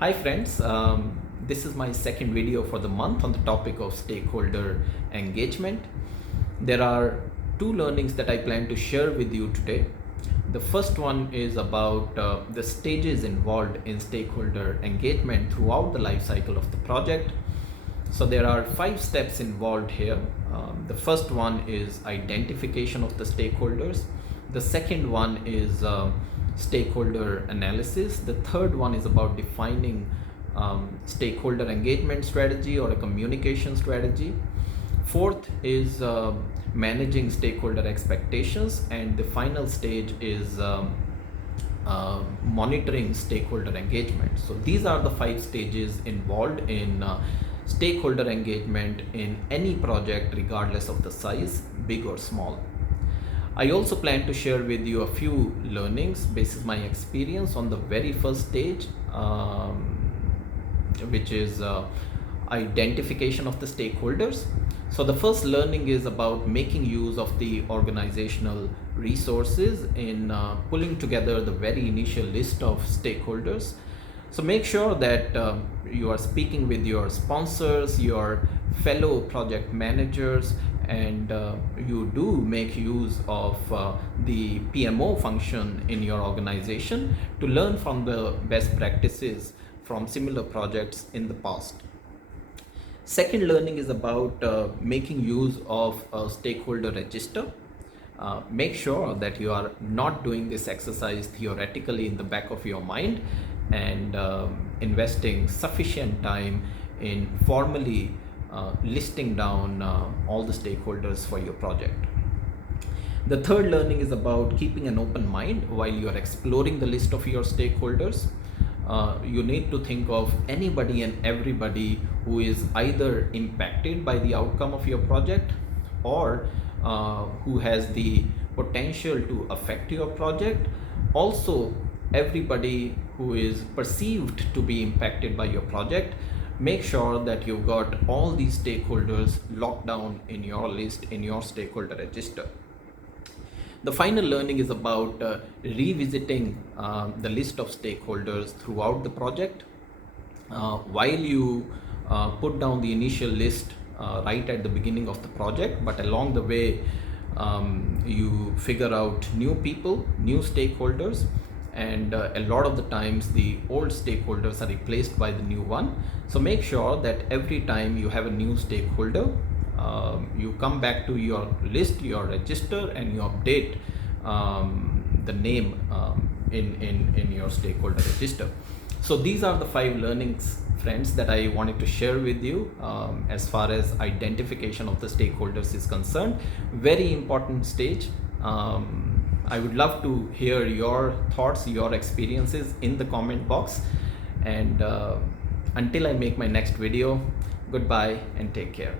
Hi friends, this is my second video for the month on the topic of stakeholder engagement. There are two learnings that I plan to share with you today. The first one is about the stages involved in stakeholder engagement throughout the life cycle of the project. So there are 5 steps involved here. The first one is identification of the stakeholders. The second one is stakeholder analysis. The third one is about defining stakeholder engagement strategy or a communication strategy. Fourth is managing stakeholder expectations, and the final stage is monitoring stakeholder engagement. So these are the 5 stages involved in stakeholder engagement in any project, regardless of the size, big or small. I also plan to share with you a few learnings based on my experience on the very first stage, which is identification of the stakeholders. So the first learning is about making use of the organizational resources in pulling together the very initial list of stakeholders. So make sure that you are speaking with your sponsors, your fellow project managers, and you do make use of the PMO function in your organization to learn from the best practices from similar projects in the past. Second learning is about making use of a stakeholder register. Make sure that you are not doing this exercise theoretically in the back of your mind and investing sufficient time in formally listing down all the stakeholders for your project. The third learning is about keeping an open mind while you are exploring the list of your stakeholders. You need to think of anybody and everybody who is either impacted by the outcome of your project or who has the potential to affect your project. Also, everybody who is perceived to be impacted by your project. Make sure that you've got all these stakeholders locked down in your list, in your stakeholder register. The final learning is about revisiting the list of stakeholders throughout the project. While you put down the initial list right at the beginning of the project, but along the way you figure out new people, new stakeholders, and a lot of the times the old stakeholders are replaced by the new one. So make sure that every time you have a new stakeholder, you come back to your list, your register, and you update the name in your stakeholder register. So these are the 5 learnings, friends, that I wanted to share with you as far as identification of the stakeholders is concerned. Very important stage. I would love to hear your thoughts, your experiences in the comment box. And until I make my next video, goodbye and take care.